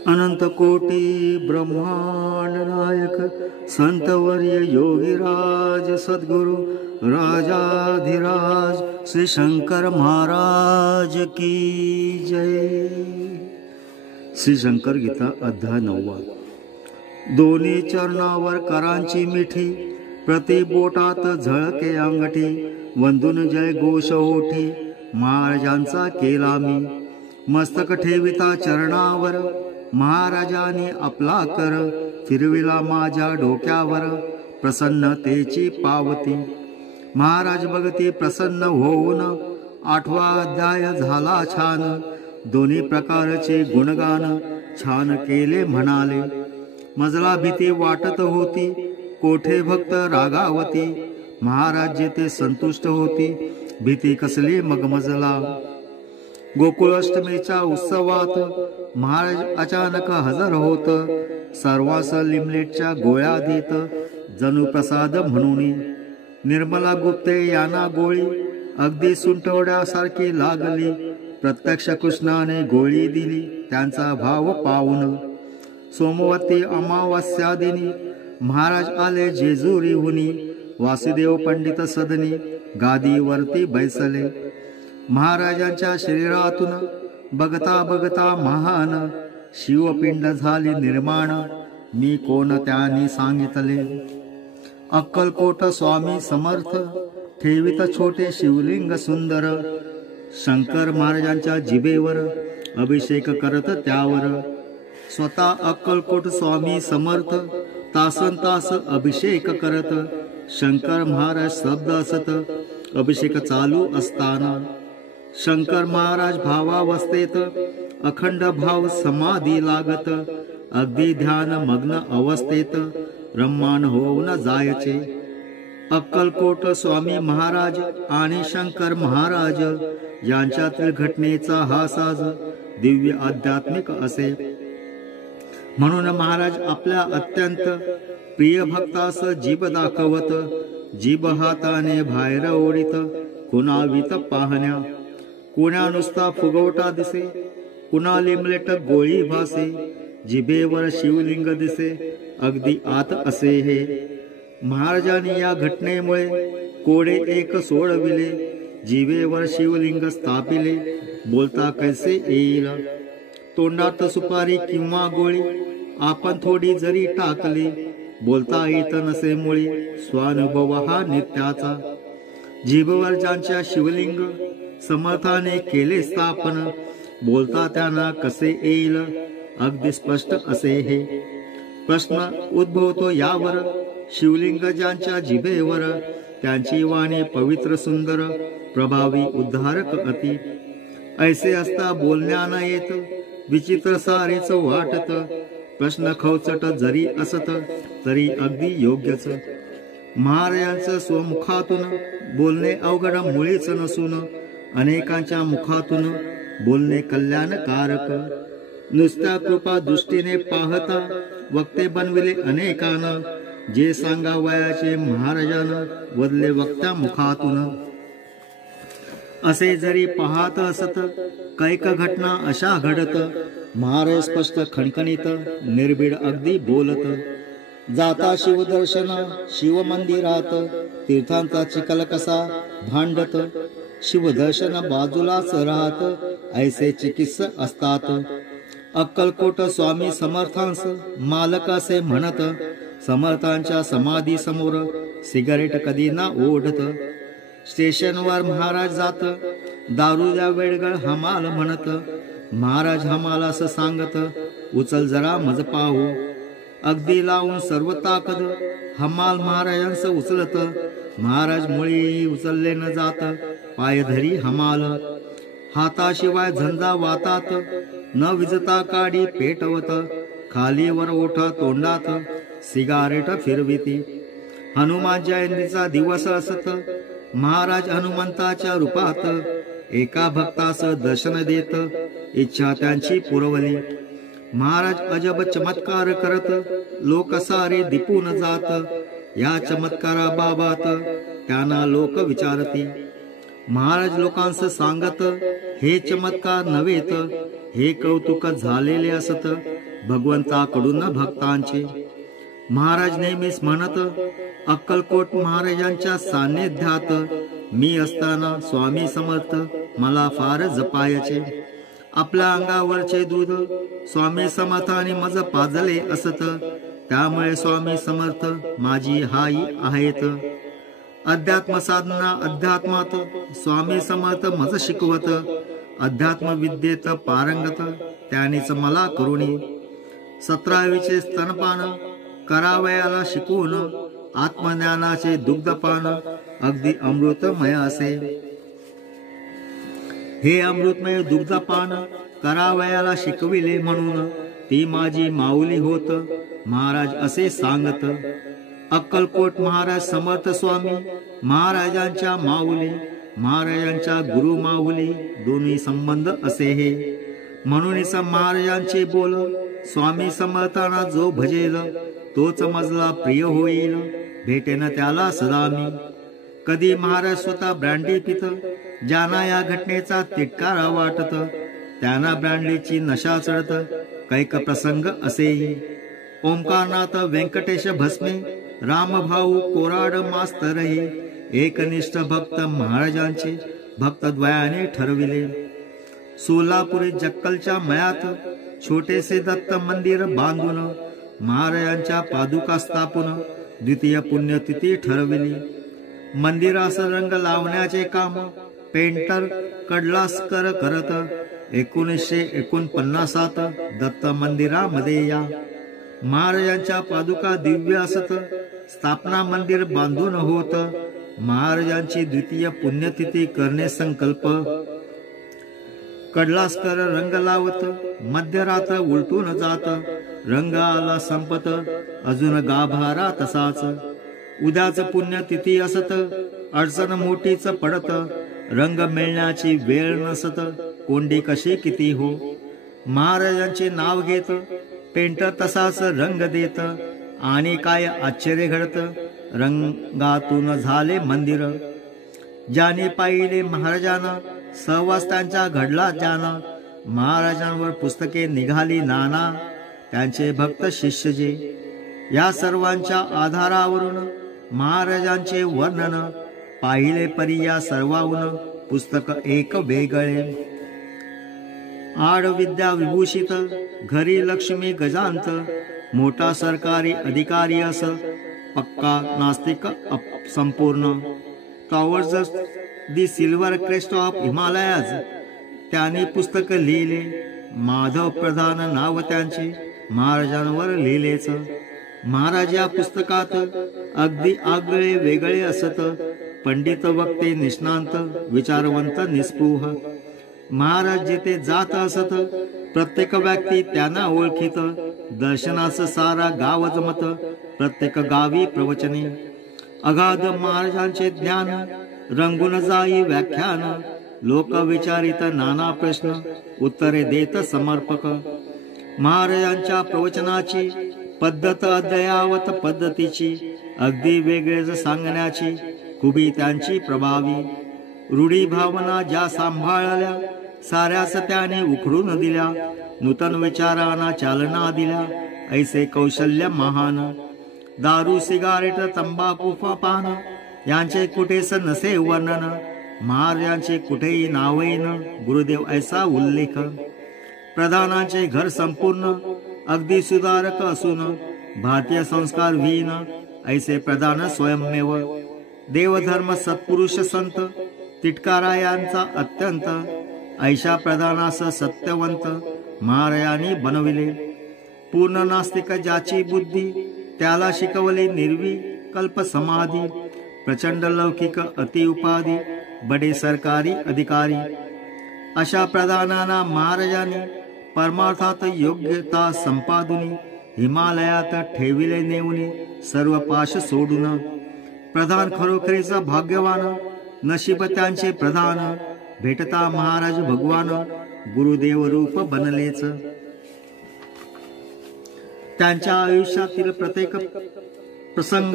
अनंत कोटी ब्रह्मांड नायक संतवर्य योगीराज सद्गुरु राजाधिराज श्री शंकर महाराज की जय। श्री शंकर गीता अध्याय 9। दोन्ही चरणावर करांची मिठी, प्रति बोटात झळके अंगठी, वंदून जय घोष ओठी, महाराजांचा केला मी। मस्तक ठेविता चरणावर, महाराजांनी आपला कर, फिरविला माझ्या डोक्यावर, प्रसन्नतेची पावती। महाराज भगती प्रसन्न होऊन, 8वा अध्याय झाला छान। दोन्ही प्रकारचे गुणगान छान केले म्हणाले। मजला भीती वाटत होती, कोठे भक्त रागावती, महाराज जेथे संतुष्ट होती, भीती कसली मग मजला। गोकुळ अष्टमीच्या उत्सवात महाराज अचानक हजर होत, सर्वांस लिमलेटच्या गोळ्या देत, जणू प्रसाद म्हणून। निर्मला गुप्ते यांना गोळी अगदी सुंटवड्यासारखी लागली, प्रत्यक्ष कृष्णाने गोळी दिली त्यांचा भाव पाहून। सोमवती अमावास्या दिनी महाराज आले जेजुरीहुनी, वासुदेव पंडित सदनी गादीवरती बैसले। महाराजांच्या शरीरातून बघता बघता महान शिवपिंड झाली निर्माण, मी कोण त्यांनी सांगितले। अक्कलकोट स्वामी समर्थ ठेवित छोटे शिवलिंग सुंदर, शंकर महाराजांच्या जिभेवर अभिषेक करत त्यावर। स्वतः अक्कलकोट स्वामी समर्थ तासन तास अभिषेक करत, शंकर महाराज शब्द असत अभिषेक चालू असताना। शंकर महाराज भावावस्थेत अखंड भाव समाधी लागत, अगदी ध्यान मग्न अवस्थेत रम्मान होऊन जायचे। अक्कलकोट स्वामी महाराज आणि शंकर महाराज यांच्यातील घटनेचा हा साज दिव्य आध्यात्मिक असे। म्हणून महाराज आपल्या अत्यंत प्रिय भक्तास जीभ दाखवत, जीभ हाताने बाहेर ओढीत, कुणावीत पाहण्या। कुणा नुसता फुगवटा दिसे, कुणा लिमलेट गोळी भासे, जिभेवर शिवलिंग दिसे अगदी आत असे हे। महाराजांनी या घटनेमुळे कोडे एक सोडविले, जिभेवर शिवलिंग स्थापिले, बोलता कैसे येईल। तोंडात सुपारी किंवा गोळी आपण थोडी जरी टाकली, बोलता येत नसे मुळी, स्वानुभव हा नित्याचा। जिभेवर ज्यांच्या शिवलिंग समर्थाने केले स्थापन, बोलता त्यांना कसे येईल अगदी स्पष्ट असे हे। प्रश्न उद्भवतो यावर, शिवलिंग ज्यांच्या जिभेवर, त्यांची वाणी पवित्र सुंदर प्रभावी उद्धारक अति। ऐसे असता बोलण्याना येत, विचित्र सारेच वाटत, प्रश्न खवचट जरी असत तरी अगदी योग्यच। महाराजांचं स्वमुखातून बोलणे अवघड मुळीच नसून, अनेकांच्या मुखातून बोलणे कल्याणकारक। नुसत्या कृपा दृष्टीने पाहता वक्ते बनविले अनेकांना, जे सांगावयाचे महाराजांना वदले वक्त्या मुखातून। असे जरी पाहत असत, कैक घटना अशा घडत, महाराज स्पष्ट खणखणीत निर्भीड अगदी बोलत। जाता शिवदर्शन शिवमंदिरात, तीर्थांचा चिखल कसा भांडत, शिवदर्शन बाजूलाच राहत, ऐसे चिकित्स असतात। अक्कलकोट स्वामी समर्थांस मालक असे म्हणत, समर्थांच्या समाधी समोर सिगारेट कधी ना ओढत। स्टेशनवर महाराज जात, दारू द्या वेडगळ हमाल म्हणत, महाराज हमालास सांगत, उचल जरा मज पाहू। अगदी लावून सर्व ताकद हमाल महाराजांस उचलत, महाराज मुळी उचलले न जात, पायधरी हमाल। हाताशिवाय झंझा वातात, न विजता काडी पेटवत, खालीवर ओठ तोंडात सिगारेट फिरविती। हनुमान जयंतीचा दिवस असत, महाराज हनुमंताच्या रूपात एका भक्तास दर्शन देत, इच्छा त्यांची पुरवली। महाराज अजब चमत्कार करत, लोक सारे दिपून जात, या चमत्काराबाबत त्यांना लोक विचारती। महाराज लोकांस सांगत, हे चमत्कार नव्हेत, हे कौतुक झालेले असत, भगवंताकडून भक्तांचे. महाराज नेहमीच म्हणत, अक्कलकोट महाराजांच्या सान्निध्यात मी असताना स्वामी समर्थ मला फार जपायचे. आपल्या अंगावरचे दूध स्वामी समर्थाने मज पाजले असत, त्यामुळे स्वामी समर्थ माझी हाई आहेत. अध्यात्म साधना अध्यात्मात स्वामी समर्थ मज शिकवत, अध्यात्म विद्येत पारंगत त्यानेच मला करुणी. 17वीचे स्तनपान करावयाला शिकवून, आत्मज्ञानाचे दुग्धपान अगदी अमृतमय असे. हे अमृतमय दुग्धपान करावयाला शिकविले म्हणून ती माझी माऊली होत, महाराज असे सांगत. अक्कलकोट महाराज समर्थ स्वामी महाराजांच्या माऊली, महाराजांच्या गुरु माऊली दोन्ही संबंध असे हे. म्हणूनच महाराजांचे बोल स्वामी समर्थांना जो भजेल तोच मजला प्रिय होईल, भेटेन त्याला सदा मी. कधी महाराज स्वतः ब्रँडी पित, ज्यांना या घटनेचा तिटकारा वाटत त्यांना ब्रँडीची नशा चढत. कैक प्रसंग असेही. ओंकारनाथ व्यंकटेश भस्मे रामभाऊ कोराड मास्तर हे एकनिष्ठ भक्त महाराजांचे भक्तद्वयाने ठरविले. सोलापुरी जक्कलच्या मयात छोटेसे दत्त मंदिर बांधून महाराजांच्या पादुका स्थापून द्वितीय पुण्यतिथी ठरविली. मंदिरास रंग लावण्याचे काम पेंटर कडलासकर करत. 1949 दत्त मंदिरामध्ये या महाराजांच्या पादुका दिव्य असत. स्थापना मंदिर बांधून होत. महाराजांची द्वितीय पुण्यतिथी करणे संकल्प. कडलासकर रंग लावत, मध्यरात्र उलटून जात. रंग आला संपत, अजून गाभारा तसाच. उद्याच पुण्यतिथी असत, अडचण मोठीच पडत. रंग मिळण्याची वेळ नसत, कोंडी कशी किती हो. महाराजांचे नाव घेत पेंटर तसाच रंग देत. आणि काय आश्चर्य घडत, रंगातून झाले मंदिर. ज्याने पाहिले महाराजांना सहवास त्यांच्या घडला ज्याना. महाराजांवर पुस्तके निघाली नाना, त्यांचे भक्त शिष्य जे. या सर्वांच्या आधारावरून महाराजांचे वर्णन पाहिले परी या सर्वाहून पुस्तक एक वेगळे. आड विद्या विभूषित, घरी लक्ष्मी गजांत. मोठा सरकारी अधिकारी अस, पक्का नास्तिक संपूर्ण. Towers the silver crest of Himalayas त्यांनी पुस्तक लिहिले. माधव प्रधान नाव त्यांचे, महाराजांवर लिहिलेच. महाराज या पुस्तकात अगदी आगळे वेगळे असत. पंडित वक्ते निष्णांत, विचारवंत निस्पृह. महाराज जिथे जात असत, प्रत्येक व्यक्ती त्यांना ओळखीत. दर्शनास सारा गाव जमत, प्रत्येक गावी प्रवचने. अगाध महाराजांचे ज्ञान, रंगून जाई व्याख्यान. लोक विचारित नाना प्रश्न, उत्तरे देत समर्पक. महाराजांच्या प्रवचनाची पद्धत अद्ययावत पद्धतीची, अगदी वेगळेच सांगण्याची खूबी त्यांची प्रभावी. रूढी भावना ज्या सांभाळल्या, साऱ्याच त्याने उखडून दिल्या. नूतन विचारांना चालना दिल्या, ऐसे कौशल्य महान. दारू सिगारेट तंबाखू पान यांचे कुठेच नसे वर्णन. महाराजांचे कुठेही नावहीन, गुरुदेव ऐसा उल्लेख. प्रधानांचे घर संपूर्ण, अगदी सुधारक असून भारतीय संस्कार विहीन, ऐसे प्रधान स्वयंमेव. देवधर्म सत्पुरुष संत तिटकारा यांचा अत्यंत. ऐशा प्रधानास सत्यवंत महाराजांनी बनविले. पूर्ण नास्तिक ज्याची बुद्धी, त्याला शिकवले निर्विकल्प समाधी. प्रचंड लौकिक अति उपाधी, बडे सरकारी अधिकारी. अशा प्रधानांना महाराजांनी परमार्थात योग्यता संपादुनी हिमालयात ठेविले नेऊन, सर्व पाश सोडून. प्रधान खरोखरीच भाग्यवान, नशीब त्यांचे प्रधान. भेटता महाराज भगवान, गुरुदेव रूप बनलेच. त्यांच्या आयुष्यातील प्रत्येक प्रसंग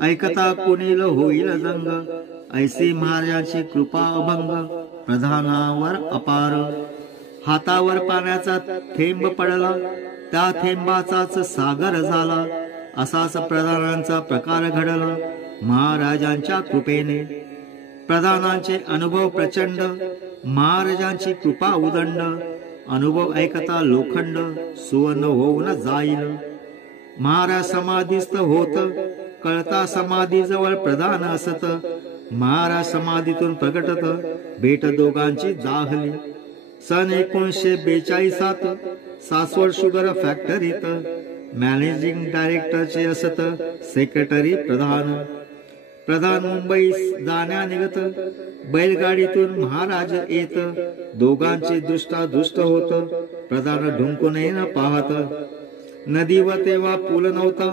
ऐकता कोणील होईल दंग. ऐसी महाराजांची कृपा अभंग, प्रधानावर अपार. हातावर पाण्याचा थेंब पडला, त्या थेंबाचाच सागर झाला. असाच प्रधानांचा प्रकार घडला महाराजांच्या कृपेने. प्रधानांचे अनुभव प्रचंड, महाराजांची कृपा उदंड. अनुभव ऐकता लोखंड, सुवर्ण होऊन जाईल. महाराज समाधीस्थ होत, कळता समाधीजवळ प्रधान असत. महाराज समाधीतून प्रगटत, भेट दोघांची जाहली. सन 1942 सासवड शुगर फॅक्टरीत मॅनेजिंग डायरेक्टरचे असत सेक्रेटरी प्रधान. प्रधान मुंबईस जाण्या निघत, बैलगाडीतून महाराज येत. दोघांचे दृष्टादृष्ट होत, प्रधान ढुंकूनही न पाहत. नदीवर तेव्हा पूल नव्हता,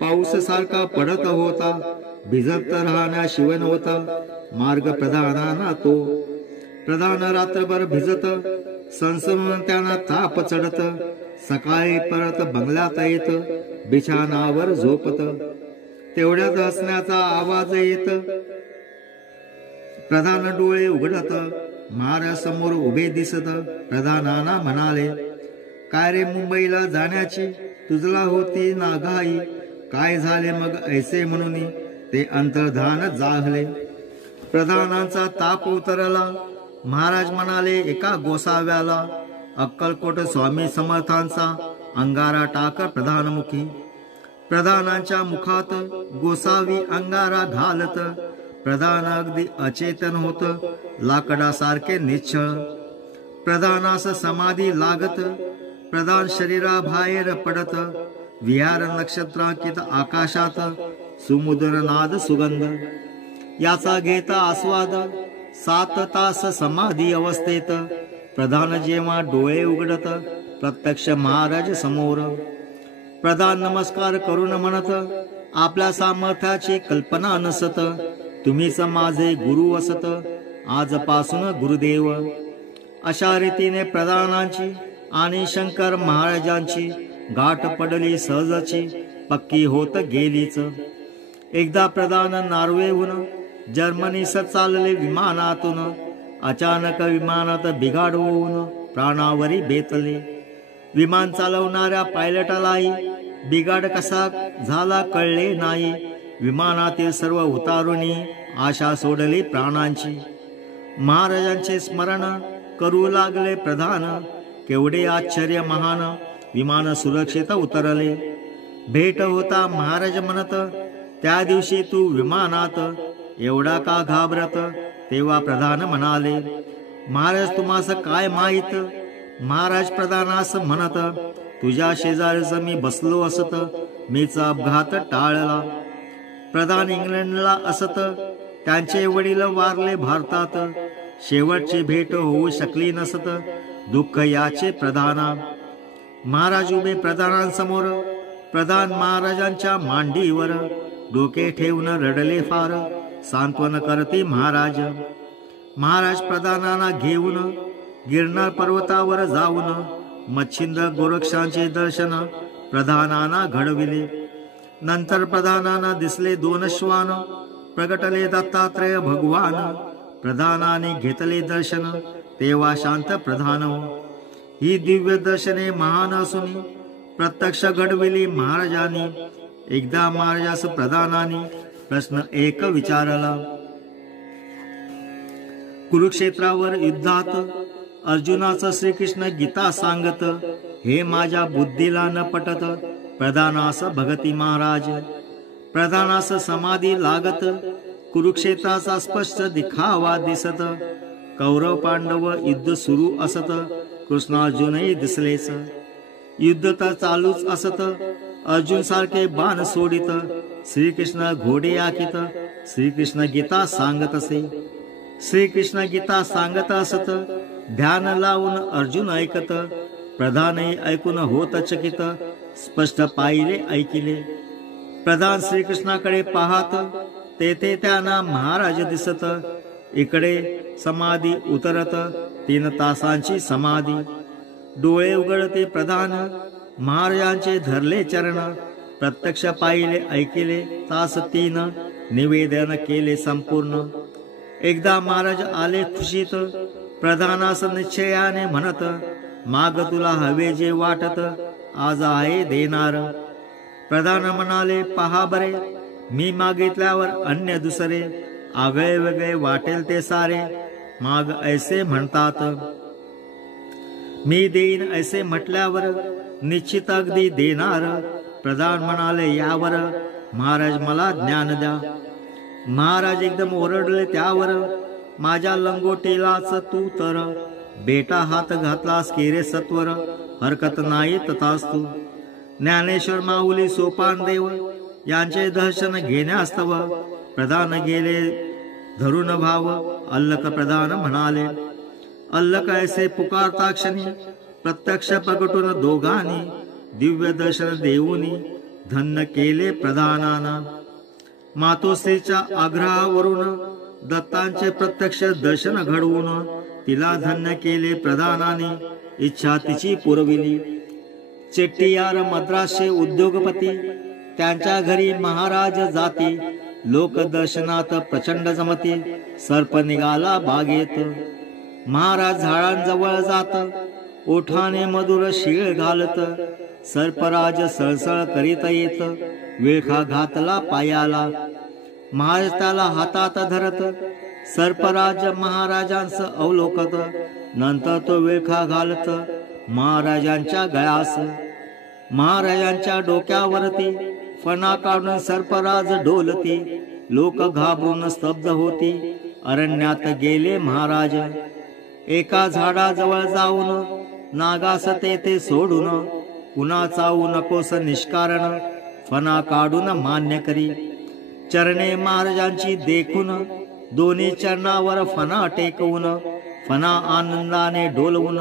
पाऊस सारखा पडत होता. भिजत राहण्याशिवाय नव्हता मार्ग प्रधानांना तो. प्रधान रात्रभर भिजत, सणसणून त्यांना ताप चढत. सकाळी परत बंगल्यात येत, बिछाणावर झोपत. तेवढ्यात हसण्याचा आवाज येत. प्रधान डोळे उघडत, महाराज समोर उभे दिसत. प्रधानांना म्हणाले, काय रे मुंबईला जाण्याची तुझला होती नाघाई. काय झाले मग ऐसे म्हणून ते अंतर्धान जागले. प्रधानांचा ताप उतरला. महाराज म्हणाले एका गोसाव्याला, अक्कलकोट स्वामी समर्थांचा अंगारा टाक प्रधानमुखी. प्रधानांच्या मुखात गोसावी अंगारा घालत. प्रधान अगदी अचेतन होत, लाकडासारखे निश्चळ. प्रधानास समाधी लागत, प्रधान शरीराबाहेर पडत. विहार नक्षत्रांकित आकाशात सुमुद्र नाद सुगंध. याचा घेता आस्वाद 7 तास समाधी अवस्थेत. प्रधान जेव्हा डोळे उघडत, प्रत्यक्ष महाराज समोर. प्रधान नमस्कार करून म्हणत, आपल्या सामर्थ्याची कल्पना नसत. तुम्हीच माझे गुरु असत, आजपासून गुरुदेव. अशा रीतीने प्रधानांची आणि शंकर महाराजांची गाठ पडली सहजची, पक्की होत गेलीच. एकदा प्रधान नॉर्वेहून जर्मनीस चालले विमानातून. अचानक विमानात बिघाड होऊन प्राणावरी बेतले. विमान चालवणाऱ्या पायलटालाही बिघाड कसा झाला कळले नाही. विमानातील सर्व उतारूनी आशा सोडली प्राणांची. महाराजांचे स्मरण करू लागले प्रधान. केवढे आश्चर्य महान, विमान सुरक्षित उतरले. भेट होता महाराज म्हणत, त्या दिवशी तू विमानात एवढा का घाबरत. तेव्हा प्रधान म्हणाले, महाराज तुम्हास काय माहित. महाराज प्रधानास म्हणत, तुझ्या शेजारीच मी बसलो असत, मीच अपघात टाळला. प्रधान इंग्लंडला असत, त्यांचे वडील वारले भारतात. शेवटची भेट होऊ शकली नसत, दुःख याचे प्रधाना. महाराज उभे प्रधानांसमोर. प्रधान महाराजांच्या मांडीवर डोके ठेवून रडले फार. सांत्वन करते महाराज. महाराज प्रधानांना घेऊन गिरनार पर्वतावर जाऊन मच्छिंद्र गोरक्षांचे दर्शन प्रधानांना घडविले. नंतर प्रधानांना दिसले 2 श्वान. प्रगटले दत्तात्रय भगवान. प्रधानाने घेतले दर्शन, तेव्हा शांत प्रधान. ही दिव्य दर्शने महान असून प्रत्यक्ष घडविली महाराजांनी. एकदा महाराजास प्रधानांनी प्रश्न एक विचारला. कुरुक्षेत्रावर युद्धात अर्जुनाचं श्रीकृष्ण गीता सांगत, हे माझ्या बुद्धीला न पटत. प्रधानास भगती महाराज. प्रधानास समाधी लागत. कुरुक्षेत्राचा स्पष्ट दिखावा दिसत. कौरव पांडव युद्ध सुरू असत. कृष्णार्जुनही दिसलेच. युद्ध तर चालूच असत. अर्जुन सारखे बाण सोडित. श्रीकृष्ण घोडे आखित. श्रीकृष्ण गीता सांगत असे. श्रीकृष्ण गीता सांगत असत. ध्यान लावून अर्जुन ऐकत. प्रधानही ऐकून होत चकित. स्पष्ट पाहिले ऐकिले. प्रधान श्रीकृष्णाकडे पाहत. तेथे त्यांना महाराज दिसत. इकडे समाधी उतरत. 3 तासांची समाधी. डोळे उघडते प्रधान. महाराजांचे धरले चरण. प्रत्यक्ष पाहिले ऐकिले. तास 3 निवेदन केले संपूर्ण. एकदा महाराज आले खुशीत. प्रधानास निश्चयाने म्हणत, माग तुला हवे जे वाटत आज आहे देणार. प्रधान म्हणाले पहा बरे, मी मागितल्यावर अन्य दुसरे, आगळे वेगळे वाटेल ते सारे. माग ऐसे म्हणतात, मी देईन ऐसे म्हटल्यावर निश्चित अगदी देणार. प्रधान म्हणाले यावर, महाराज मला ज्ञान द्या. महाराज एकदम ओरडले त्यावर, माझ्या लंगोटीलाच तू तर बेटा हात घातलास केरे सत्वर. हरकत नाही तथास्तु. ज्ञानेश्वर माऊली सोपान देव यांचे दर्शन घेण्यास्तव प्रधान गेले धरून भाव. अल्लक प्रधान म्हणाले, अल्लक ऐसे पुकारता क्षणी प्रत्यक्ष प्रकटून दोघांनी दिव्य दर्शन देऊनी धन्य केले प्रधानाना. मातोश्रीच्या आग्रहावरून दत्तांचे प्रत्यक्ष दर्शन घडवून तिला धन्य केले प्रधानाने. इच्छा तिची पुरविली. चेट्टियार मद्रासचे उद्योगपती त्यांच्या घरी महाराज जाती. लोकदर्शनात प्रचंड जमती. सर्प निघाला बागेत. महाराज झाडांजवळ जात. ओठाने मधुर शीळ घालत. सर्पराज सळसळ करीत येत. विळखा घातला पायाला. महाराज त्याला हातात धरत. सर्पराज महाराजांस अवलोकत. नंतर तो विळखा घालत महाराजांच्या गळ्यास. महाराजांच्या डोक्यावरती फणा काढून सर्पराज डोलती. लोक घाबरून स्तब्ध होती. अरण्यात गेले महाराज. एका झाडाजवळ जाऊन नागास तेथे सोडून, पुन्हा चावू नकोस निष्कारण, फणा काढून मान्य करी. चरणे महाराजांची देखून दोन्ही चरणावर फणा टेकवून, फणा आनंदाने डोलवून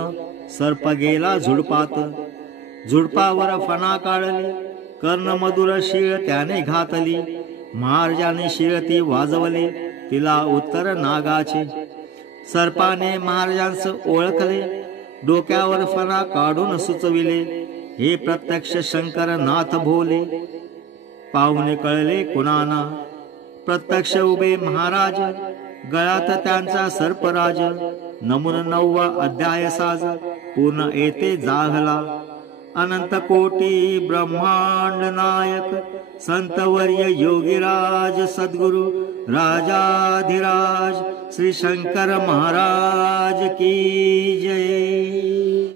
सर्प गेला झुडपात. झुडपावर फणा काढली. कर्णमधुर शीळ त्याने घातली. महाराजांनी शीळ ती वाजवली. तिला उत्तर नागाचे. सर्पाने महाराजांस ओळखले. डोक्यावर फणा काढून सुचविले. हे प्रत्यक्ष शंकर नाथ भोले. पाहुणे कळले कुणाना. प्रत्यक्ष उभे महाराज. गळ्यात त्यांचा सर्पराज. नमून 9वा अध्याय साज पूर्ण येते जागला. अनंत कोटी ब्रह्मांड नायक संतवर्य योगीराज सद्गुरु राजाधिराज श्री शंकर महाराज की जय.